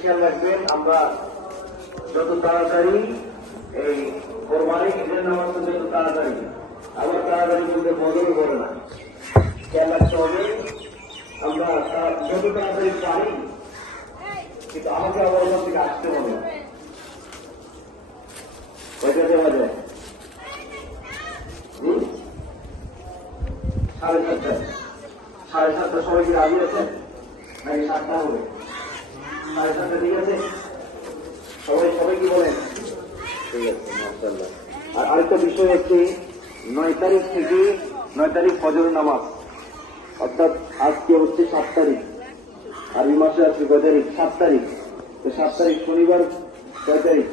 খেয়াল রাখবেন, আমরা যত তাড়াতাড়ি এই কোরবানি ঈদের নামাজ যত তাড়াতাড়ি, আবার তাড়াতাড়ি বলতে বদলও করে না। খেয়াল রাখতে হবে আমরা যত তাড়াতাড়ি পারি, কিন্তু আমাকে আবার ওখান থেকে আসতে হবে না। ওইটা দেওয়া যায় 7:30। 7:30 সবাই কি রাজি আছেন নাকি 7টা হবে? 7:30 ঠিক আছে? সবাই কি বলেন? ঠিক আছে, মাশাআল্লাহ। আর আরেকটা বিষয় হচ্ছে 9 তারিখ থেকে 9 তারিখ ফজরের নামাজ, অর্থাৎ আজকে হচ্ছে 7 তারিখ, আর এই মাসে আজকে কয় তারিখ? 7 তারিখ। তো 7 তারিখ শনিবার, কয় তারিখ?